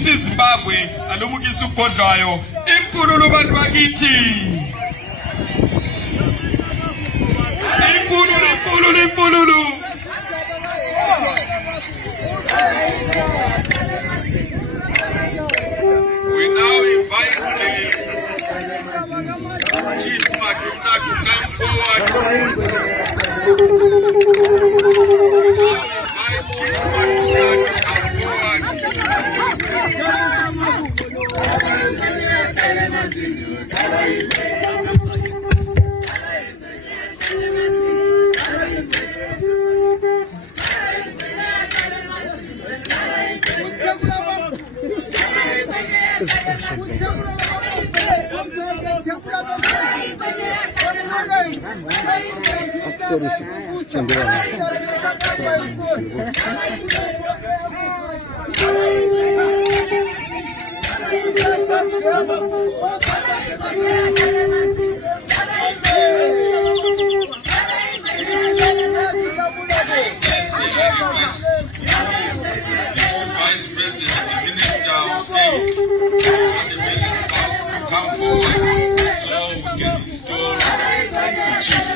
Zimbabwe alumukisa ugodlayo inkulu bantu bakithi inkulu we now invite Chief Maduna to come forward. Vice President, the Minister of State, and the Minister to come forward so we can install the chief.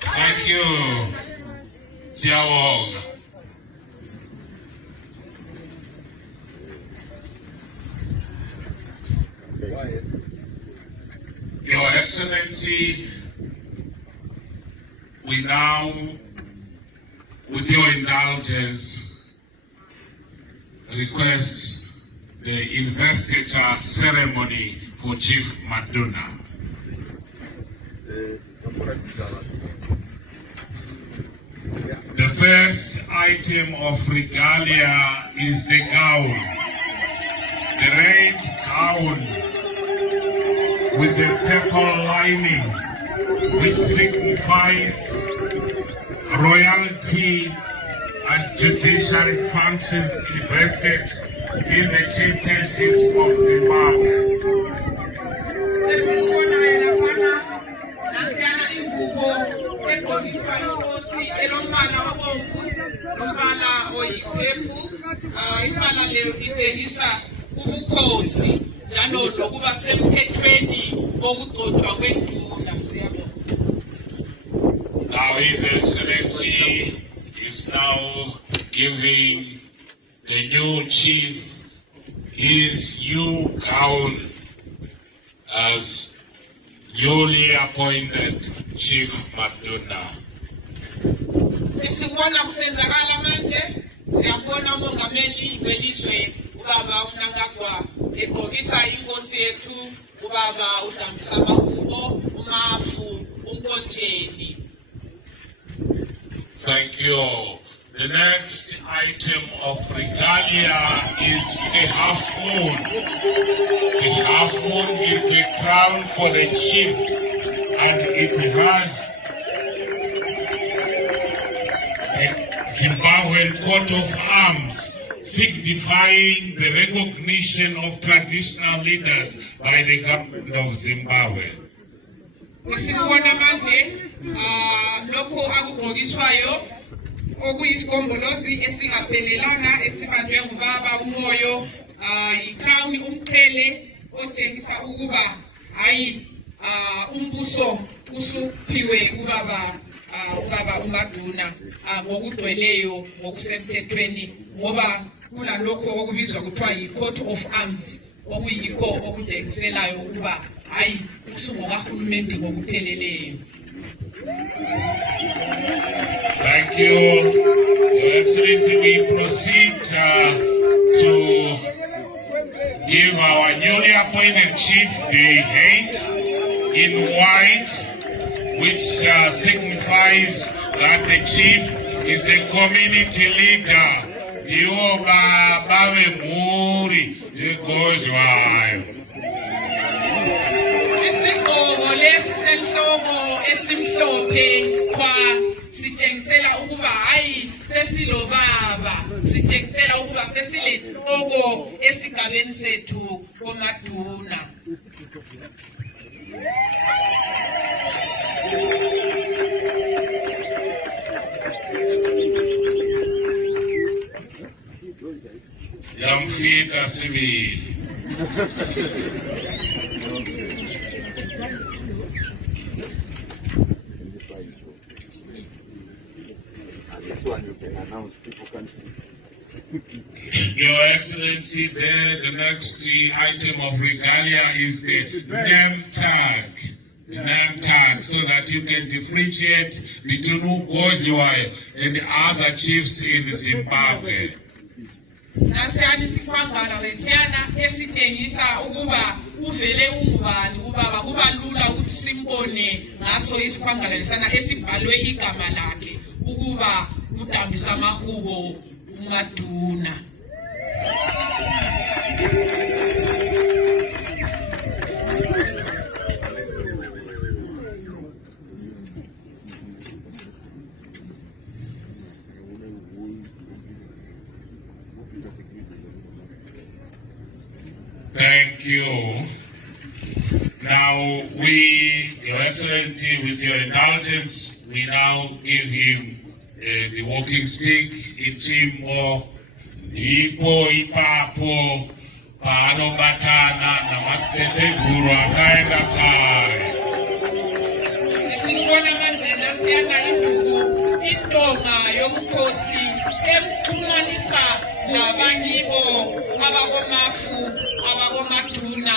Thank you. Siyabonga. Your Excellency, we now, with your indulgence, request the investiture ceremony for Chief Maduna. The first item of regalia is the gown, the red gown with the purple lining, which signifies royalty and judiciary functions invested in the chieftainships of Zimbabwe. Now His Excellency is now giving the new chief his new gown as newly appointed Chief Maduna. Siyabona umongameli welizwe ubaba uMnangagwa egqokisa inkosi yethu ubaba uDambisa Mahubo uMafu uNkotsheni. Thank you. The next item of regalia is the half moon. The half moon is the crown for the chief, and it has Zimbabwean coat of arms, signifying the recognition of traditional leaders by the government of Zimbabwe. Sikubona manje lokho akugqokiswayo okuyisigombolozi esingaphelelanga esibanjwe ngubaba uMoyo ikrown umqhele otshengisa ukuba hayi umbuso usuphiwe ubaba uMaduna ngokugcweleyo ngokusemthethweni ngoba kulalokho okubizwa kuthiwa yi-coat of arms okuyikho okutshengiselayo ukuba hayi usungokahulumende ngokupheleleyo. Thank you. Your Excellency, we proceed to give our newly appointed chief the hat in white, which signifies that the chief is a community leader. Isigqoko lesi senhloko ke kwa sitshengisela ukuba hayi sesilobaba, sitshengisela ukuba sesilenhloko esigabeni sethu koMaduna. Yamfita sibili. Your Excellency, there the next item of regalia is the name tag. The name tag, so that you can differentiate between uMaduna and the other chiefs in Zimbabwe. Nasiyani sikwangala wesiyana esitshengisa ukuba uvele ungubani ubaba, kuba lula ukuthi simbone ngaso isikwangala lesana esibhalwe igama lakhe ukuba udambisa amahubo uMaduna. Thank you. Now Your Excellency, with your indulgence, we now give him the walking stick. Ichimo, ipo ipapo, paano batana, namatete guru akaenda kai. Sibona manje nasiyana induku intonga yomkhosi emxhumanisa labanyibo abakomafu abakoMaduna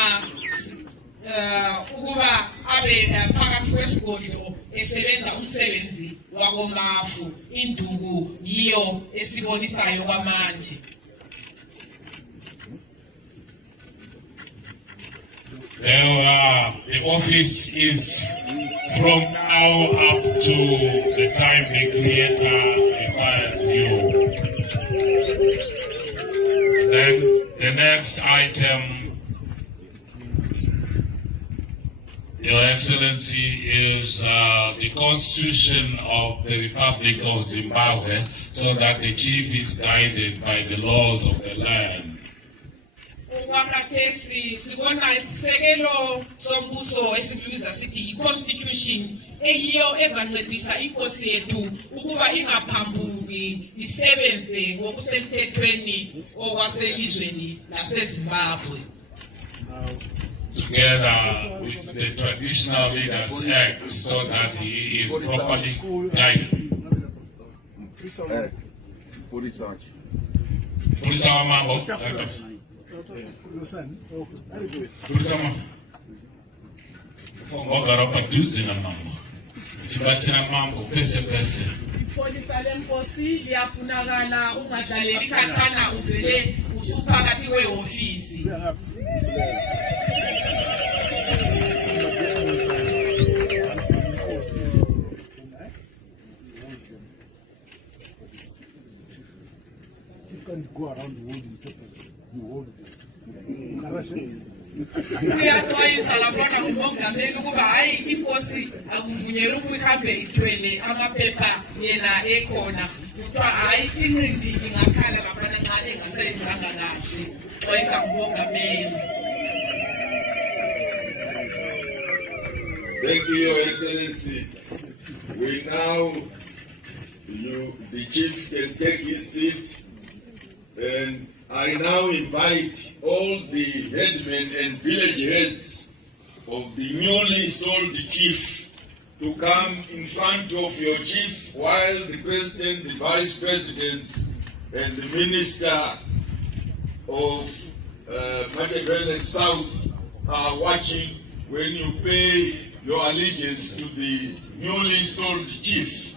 ukuba abe phakathi kwesigodlo esebenza umsebenzi wakomafu. Induku yiyo esibonisayo kwamanje. The office is from now up to the time the Creator requires you. Then the next item, Your Excellency, is the Constitution of the Republic of Zimbabwe, so that the chief is guided by the laws of the land. Wakatesi sibona isisekelo sombuso esibiza sithi i-constitution eyiyo ezancedisa inkosi yethu ukuba ingaphambuki isebenze ngokusemthethweni okwaselizweni laseZimbabwe. Together with the Traditional Leaders Act, so that he is properly guided. Police Mambo. Ipolisa lenkosi liyafunakala, ungadlaleli khathana uvele usuphakathi kwe-ofisi. Go around holding papers. You hold it. Kuyaxwayisa labona umongameli ukuba hayi inkosi akuvunyelwa ukuba ihambe ithwele amaphepha yena ekhona. Kuthiwa hayi incindi ingakhala labona nxa engasayenzanga kahle. Xwayisa umongameli. Thank you, Your Excellency. We now, the chief can take his seat. And I now invite all the headmen and village heads of the newly installed chief to come in front of your chief while the President, the Vice President, and the Minister of Matabele South are watching when you pay your allegiance to the newly installed chief.